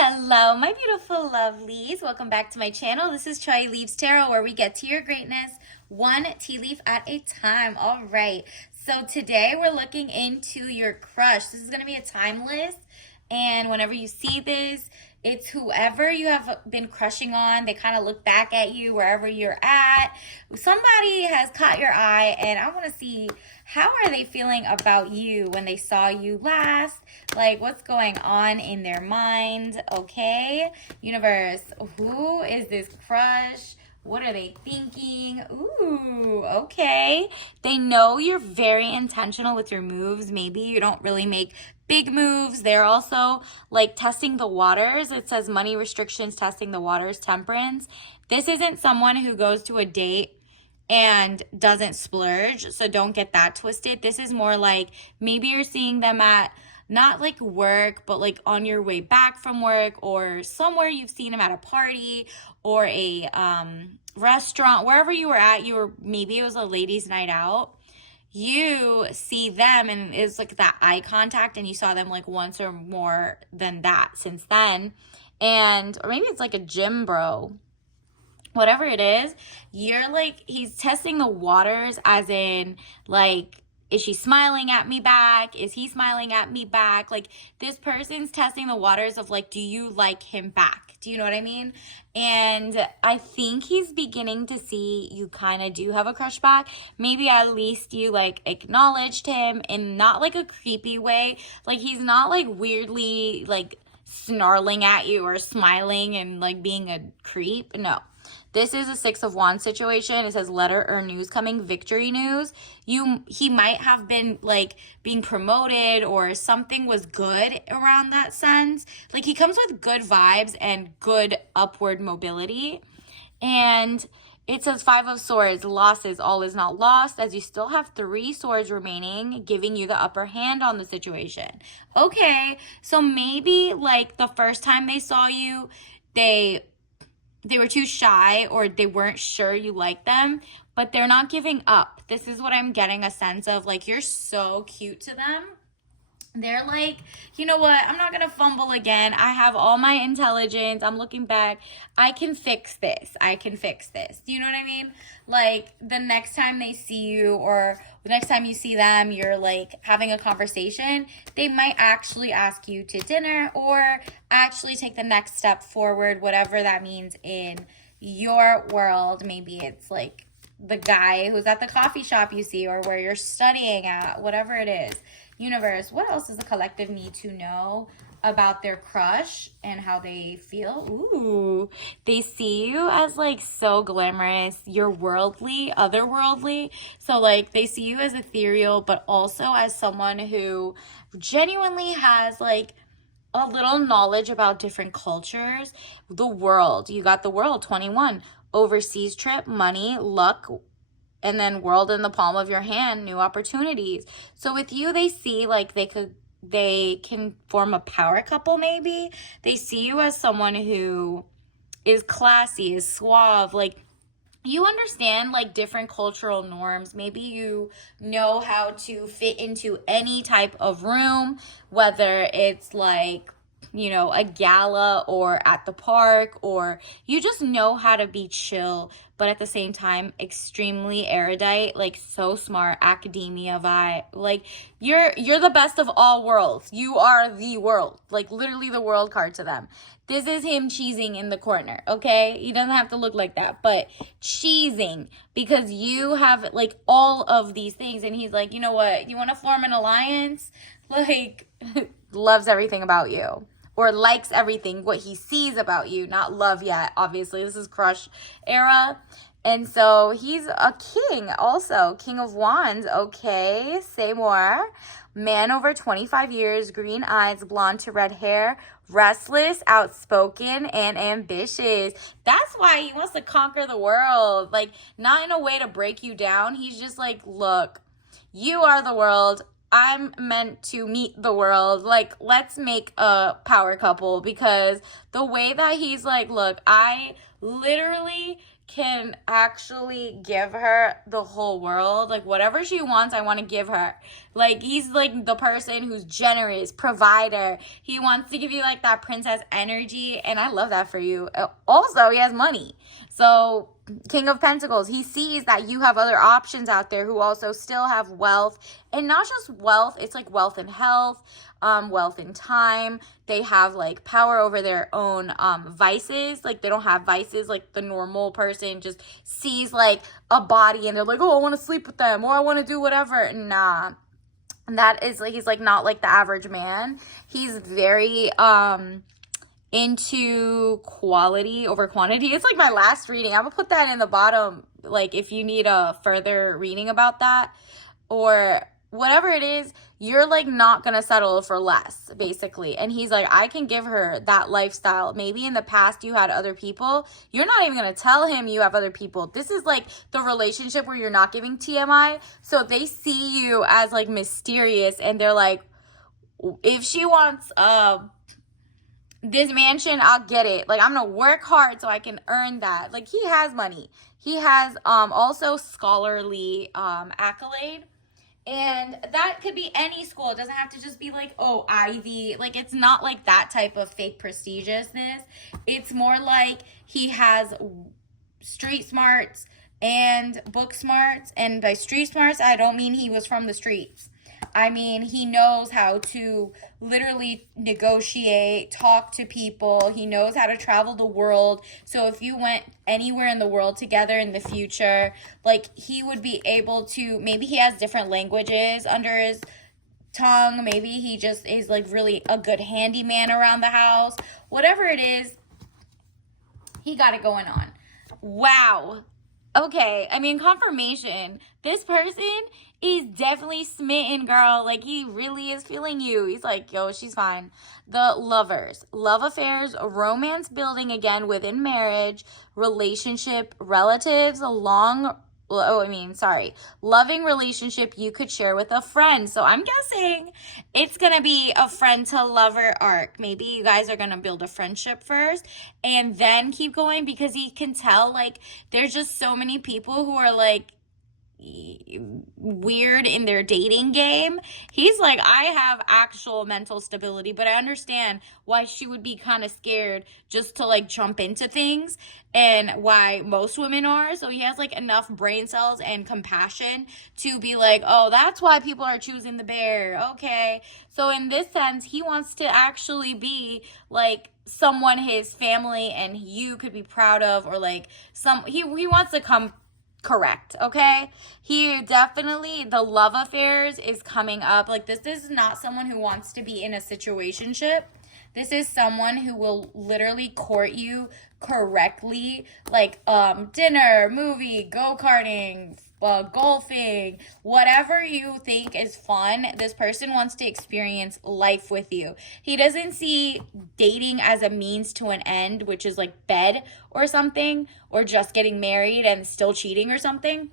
Hello, my beautiful lovelies. Welcome back to my channel. This is Choi Leaves Tarot, where we get to your greatness one tea leaf at a time. All right. So today we're looking into your crush. This is going to be a timeless, and whenever you see this, it's whoever you have been crushing on. They kind of look back at you wherever you're at. Somebody has caught your eye, and I want to see how are they feeling about you when they saw you last. Like, what's going on in their mind? Okay, universe, who is this crush? What are they thinking? Ooh, okay. They know you're very intentional with your moves. Maybe you don't really make big moves. They're also like testing the waters. It says money restrictions, testing the waters, temperance. This isn't someone who goes to a date and doesn't splurge, so don't get that twisted. This is more like maybe you're seeing them at not like work, but like on your way back from work, or somewhere you've seen them at a party or a restaurant, wherever you were at. Maybe it was a ladies' night out. You see them and it's like that eye contact, and you saw them like once or more than that since then. Or maybe it's like a gym bro. Whatever it is, you're like, he's testing the waters, as in like, is she smiling at me back? Is he smiling at me back? Like, this person's testing the waters of like, do you like him back? Do you know what I mean? And I think he's beginning to see you kind of do have a crush back. Maybe at least you like acknowledged him in not like a creepy way. Like, he's not like weirdly like snarling at you or smiling and like being a creep. No. This is a Six of Wands situation. It says letter or news coming, victory news. He might have been like being promoted, or something was good around that sense. Like, he comes with good vibes and good upward mobility. And it says Five of Swords, losses, all is not lost, as you still have 3 swords remaining, giving you the upper hand on the situation. Okay, so maybe like the first time they saw you, they were too shy, or they weren't sure you liked them, but they're not giving up. This is what I'm getting a sense of. Like, you're so cute to them. They're like, you know what? I'm not going to fumble again. I have all my intelligence. I'm looking back. I can fix this. I can fix this. Do you know what I mean? Like, the next time they see you, or the next time you see them, you're like having a conversation, they might actually ask you to dinner, or actually take the next step forward, whatever that means in your world. Maybe it's like the guy who's at the coffee shop you see, or where you're studying at, whatever it is. Universe, what else does the collective need to know about their crush and how they feel? Ooh, they see you as like so glamorous. You're worldly, otherworldly. So like, they see you as ethereal, but also as someone who genuinely has like a little knowledge about different cultures. The world, you got the world, 21. Overseas trip, money, luck, and then world in the palm of your hand, new opportunities. So with you, they see like they can form a power couple maybe. They see you as someone who is classy, is suave, like you understand like different cultural norms. Maybe you know how to fit into any type of room, whether it's like, you know, a gala or at the park, or you just know how to be chill, but at the same time extremely erudite, like so smart, academia vibe. Like, you're the best of all worlds. You are the world, like literally the world card to them. This is him cheesing in the corner, okay? He doesn't have to look like that, but cheesing, because you have like all of these things, and he's like, you know what, you want to form an alliance? Like, loves everything about you, or likes everything, what he sees about you, not love yet. Obviously, this is crush era. And so he's a king also, King of Wands. Okay, say more. Man over 25 years, green eyes, blonde to red hair, restless, outspoken, and ambitious. That's why he wants to conquer the world. Like, not in a way to break you down. He's just like, look, you are the world. I'm meant to meet the world. Like, let's make a power couple, because the way that he's like, look, I literally can actually give her the whole world. Like, whatever she wants, I want to give her. Like, he's like the person who's generous, provider. He wants to give you like that princess energy, and I love that for you. Also, he has money. So, King of Pentacles, he sees that you have other options out there who also still have wealth, and not just wealth, it's like wealth and health, wealth and time. They have like power over their own vices. Like, they don't have vices like the normal person just sees like a body and they're like, oh, I want to sleep with them, or I want to do whatever. Nah, that is like, he's like not like the average man. He's very into quality over quantity. It's like my last reading. I'm gonna put that in the bottom, like if you need a further reading about that or whatever it is. You're like not gonna settle for less, basically. And he's like, I can give her that lifestyle. Maybe in the past you had other people. You're not even gonna tell him you have other people. This is like the relationship where you're not giving TMI. So they see you as like mysterious, and they're like, if she wants this mansion, I'll get it. Like, I'm gonna work hard so I can earn that. Like, he has money. He has also scholarly accolade. And that could be any school. It doesn't have to just be like, oh, Ivy. Like, it's not like that type of fake prestigiousness. It's more like he has street smarts and book smarts. And by street smarts, I don't mean he was from the streets. I mean, he knows how to literally negotiate, talk to people. He knows how to travel the world. So if you went anywhere in the world together in the future, like, he would be able to, maybe he has different languages under his tongue. Maybe he just is like really a good handyman around the house. Whatever it is, he got it going on. Wow. Okay, I mean, confirmation. This person is definitely smitten, girl. Like, he really is feeling you. He's like, yo, she's fine. The Lovers. Love affairs, romance building again within marriage, relationship, relatives, loving relationship you could share with a friend. So I'm guessing it's going to be a friend to lover arc. Maybe you guys are going to build a friendship first and then keep going, because he can tell, like, there's just so many people who are like weird in their dating game. He's like, I have actual mental stability, but I understand why she would be kind of scared just to like jump into things, and why most women are. So he has like enough brain cells and compassion to be like, oh, that's why people are choosing the bear. Okay. So in this sense, he wants to actually be like someone his family and you could be proud of, or like he wants to come correct. Okay, he definitely, the love affairs is coming up. Like, this is not someone who wants to be in a situationship. This is someone who will literally court you correctly, like dinner, movie, go-karting, golfing, whatever you think is fun. This person wants to experience life with you. He doesn't see dating as a means to an end, which is like bed or something, or just getting married and still cheating or something.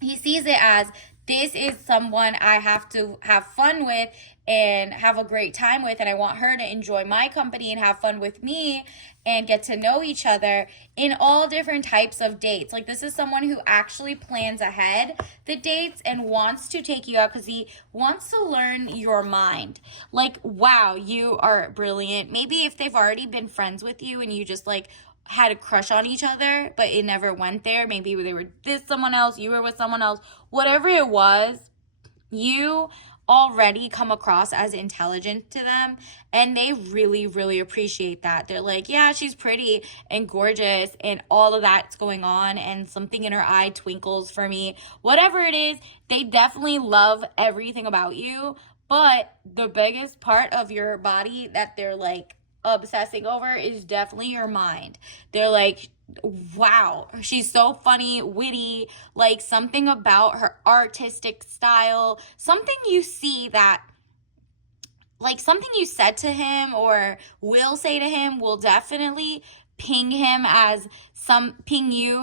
He sees it as, this is someone I have to have fun with and have a great time with, and I want her to enjoy my company and have fun with me and get to know each other in all different types of dates. Like, this is someone who actually plans ahead the dates and wants to take you out because he wants to learn your mind. Like, wow, you are brilliant. Maybe if they've already been friends with you and you just like had a crush on each other, but it never went there. Maybe they were with someone else, you were with someone else, whatever it was, you already come across as intelligent to them, and they really, really appreciate that. They're like, yeah, she's pretty and gorgeous and all of that's going on, and something in her eye twinkles for me. Whatever it is, they definitely love everything about you, but the biggest part of your body that they're like obsessing over is definitely your mind. They're like, wow, she's so funny, witty, like something about her artistic style, something you see that, like something you said to him or will say to him will definitely ping you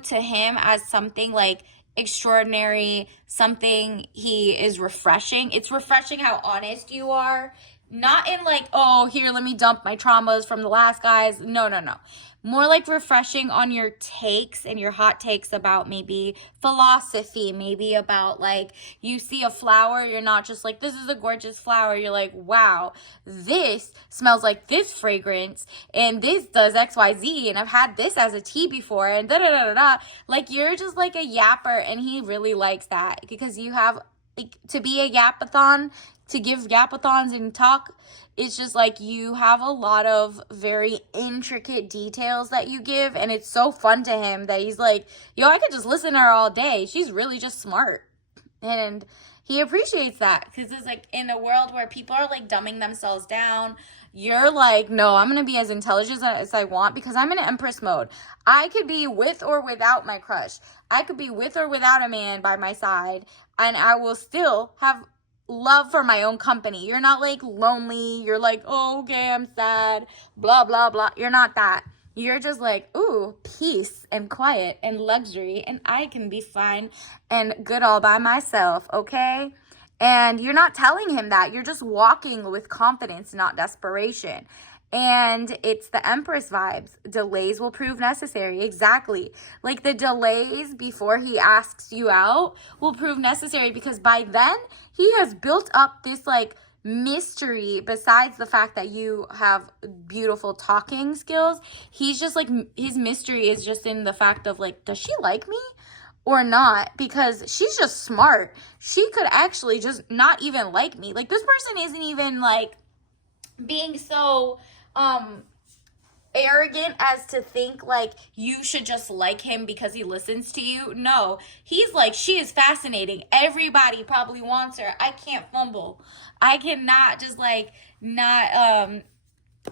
to him as something like extraordinary, something he is refreshing. It's refreshing how honest you are. Not in like, oh, here, let me dump my traumas from the last guys. No, no, no. More like refreshing on your takes and your hot takes about maybe philosophy, maybe about like you see a flower, you're not just like, this is a gorgeous flower. You're like, wow, this smells like this fragrance and this does XYZ and I've had this as a tea before and da da da da da. Like you're just like a yapper and he really likes that because you have like to be a yapathon, to give yapathons and talk, it's just like you have a lot of very intricate details that you give, and it's so fun to him that he's like, yo, I could just listen to her all day. She's really just smart. And he appreciates that because it's like in a world where people are like dumbing themselves down, you're like, no, I'm going to be as intelligent as I want because I'm in Empress mode. I could be with or without my crush. I could be with or without a man by my side, and I will still have love for my own company. You're not like lonely. You're like, oh, okay, I'm sad, blah, blah, blah. You're not that. You're just like, ooh, peace and quiet and luxury, and I can be fine and good all by myself, okay? And you're not telling him that. You're just walking with confidence, not desperation. And it's the Empress vibes. Delays will prove necessary. Exactly. Like the delays before he asks you out will prove necessary because by then he has built up this like mystery besides the fact that you have beautiful talking skills. He's just like, his mystery is just in the fact of like, does she like me or not? Because she's just smart. She could actually just not even like me. Like this person isn't even like being so arrogant as to think like you should just like him because he listens to you. No, he's like, she is fascinating. Everybody probably wants her. I can't fumble. I cannot just like not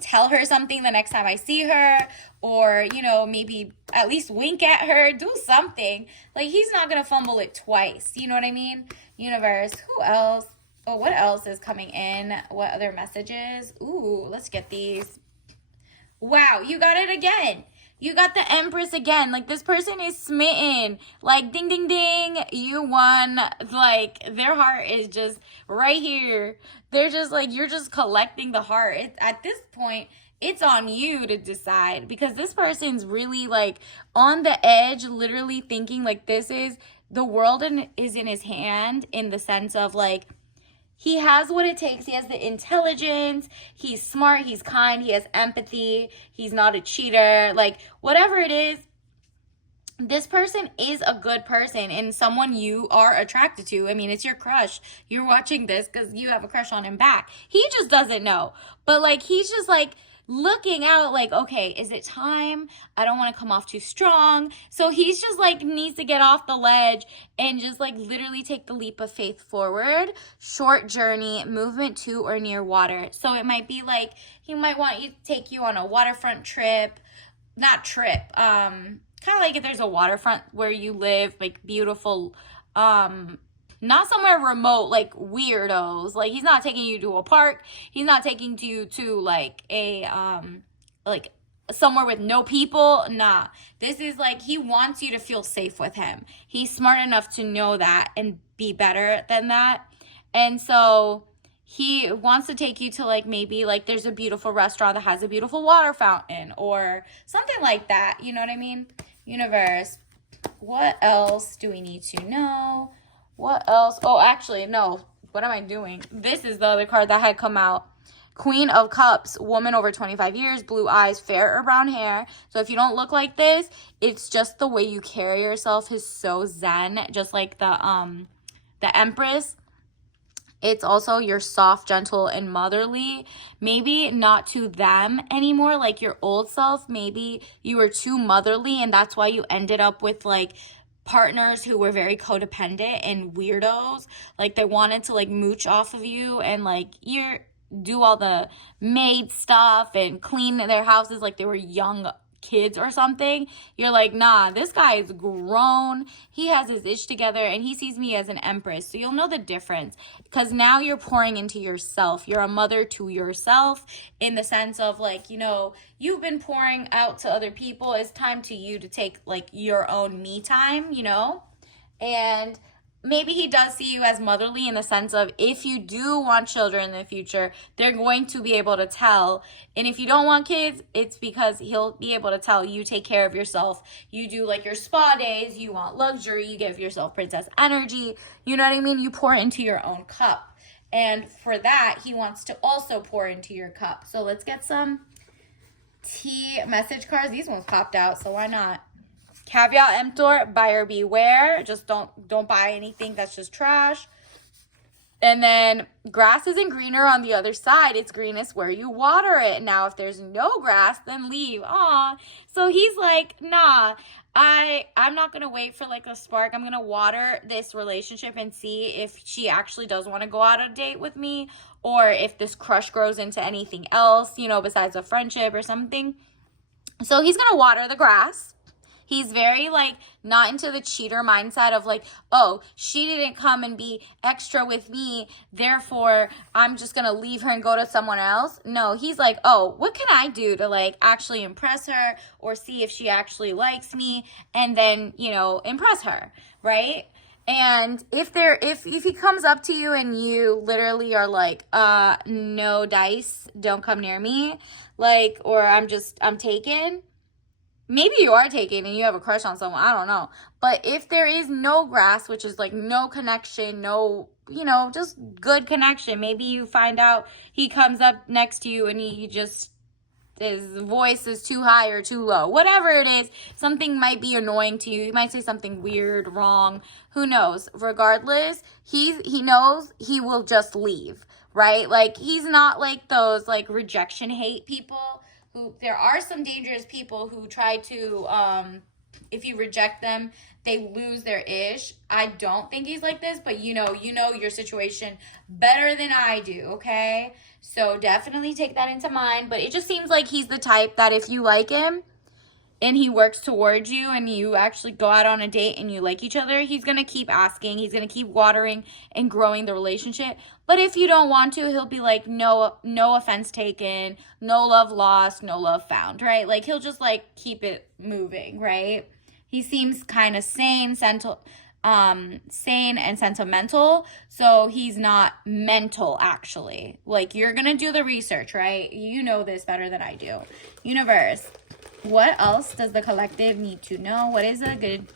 tell her something the next time I see her, or you know, maybe at least wink at her, do something. Like he's not gonna fumble it twice. You know what I mean? Universe, who else? Oh, what else is coming in? What other messages? Ooh, let's get these. Wow, you got it again. You got the Empress again. Like, this person is smitten. Like, ding, ding, ding. You won. Like, their heart is just right here. They're just like, you're just collecting the heart. At this point, it's on you to decide because this person's really, like, on the edge, literally thinking, like, this is, the world is in his hand in the sense of, like, he has what it takes. He has the intelligence. He's smart. He's kind. He has empathy. He's not a cheater. Like, whatever it is, this person is a good person and someone you are attracted to. I mean, it's your crush. You're watching this because you have a crush on him back. He just doesn't know. But, like, he's just, like, looking out like, okay, is it time? I don't want to come off too strong. So he's just like needs to get off the ledge and just like literally take the leap of faith forward. Short journey, movement to or near water. So it might be like he might want you to take you on a waterfront trip. Not trip. Kind of like if there's a waterfront where you live, like beautiful, not somewhere remote, like weirdos. Like he's not taking you to a park. He's not taking you to like a like somewhere with no people. Nah. This is like he wants you to feel safe with him. He's smart enough to know that and be better than that. And so he wants to take you to like maybe like there's a beautiful restaurant that has a beautiful water fountain or something like that. You know what I mean? Universe, what else do we need to know? What else? Oh, actually, no. What am I doing? This is the other card that had come out. Queen of Cups, woman over 25 years, blue eyes, fair or brown hair. So if you don't look like this, it's just the way you carry yourself is so zen, just like the Empress. It's also you're soft, gentle, and motherly. Maybe not to them anymore, like your old self. Maybe you were too motherly, and that's why you ended up with like partners who were very codependent and weirdos. Like they wanted to like mooch off of you and like do all the maid stuff and clean their houses like they were young kids or something. You're like, nah, this guy is grown. He has his ish together and he sees me as an empress. So you'll know the difference because now you're pouring into yourself. You're a mother to yourself in the sense of like, you know, you've been pouring out to other people. It's time to you to take like your own me time, you know, and maybe he does see you as motherly in the sense of if you do want children in the future, they're going to be able to tell. And if you don't want kids, it's because he'll be able to tell you take care of yourself. You do like your spa days, you want luxury, you give yourself princess energy. You know what I mean? You pour into your own cup. And for that, he wants to also pour into your cup. So let's get some tea message cards. These ones popped out, so why not? Caveat emptor, buyer beware. Just don't buy anything that's just trash. And then grass isn't greener on the other side. It's greenest where you water it. Now, if there's no grass, then leave. Aw. So he's like, nah, I'm not going to wait for like a spark. I'm going to water this relationship and see if she actually does want to go out on a date with me, or if this crush grows into anything else, you know, besides a friendship or something. So he's going to water the grass. He's very, like, not into the cheater mindset of, like, oh, she didn't come and be extra with me, therefore, I'm just going to leave her and go to someone else. No, he's like, oh, what can I do to, like, actually impress her or see if she actually likes me and then, you know, impress her, right? And if he comes up to you and you literally are like, no dice, don't come near me, like, or I'm taken. Maybe you are taken and you have a crush on someone. I don't know. But if there is no grass, which is like no connection, no, you know, just good connection. Maybe you find out he comes up next to you and he just, his voice is too high or too low. Whatever it is, something might be annoying to you. He might say something weird, wrong. Who knows? Regardless, he knows he will just leave, right? Like, he's not like those like rejection hate people. There are some dangerous people who try to, if you reject them, they lose their ish. I don't think he's like this, but you know your situation better than I do, okay? So definitely take that into mind. But it just seems like he's the type that if you like him and he works towards you and you actually go out on a date and you like each other, he's going to keep asking. He's going to keep watering and growing the relationship. But if you don't want to, he'll be like, no offense taken, no love lost, no love found, right? Like, he'll just like keep it moving, right? He seems kind of sane and sentimental. So he's not mental, actually. Like, you're going to do the research, right? You know this better than I do. Universe, what else does the collective need to know? What is a good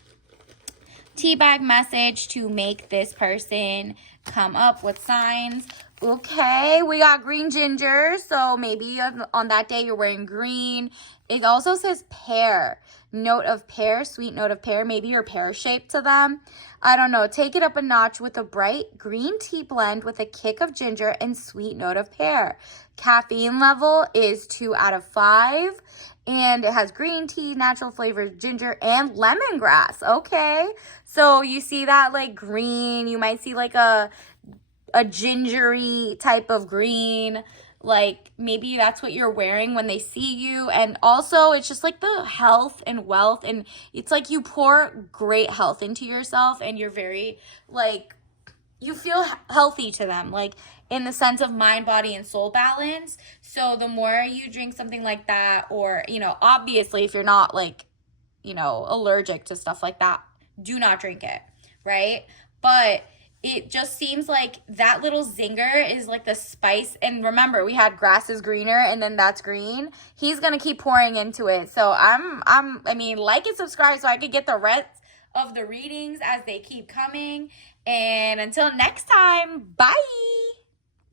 tea bag message to make this person come up with signs? Okay, we got green ginger. So maybe on that day you're wearing green. It also says pear. Note of pear, sweet note of pear. Maybe you're pear-shaped to them. I don't know. Take it up a notch with a bright green tea blend with a kick of ginger and sweet note of pear. Caffeine level is 2 out of 5. And it has green tea, natural flavors, ginger, and lemongrass. Okay. So you see that like green. You might see like a gingery type of green. Like maybe that's what you're wearing when they see you. And also it's just like the health and wealth. And it's like you pour great health into yourself and you're very like, you feel healthy to them, like in the sense of mind, body, and soul balance. So the more you drink something like that, or, you know, obviously if you're not like, you know, allergic to stuff like that, do not drink it, right? But it just seems like that little zinger is like the spice. And remember, we had grass is greener and then that's green. He's going to keep pouring into it. So I mean, like and subscribe so I could get the rest of the readings as they keep coming. And until next time, bye.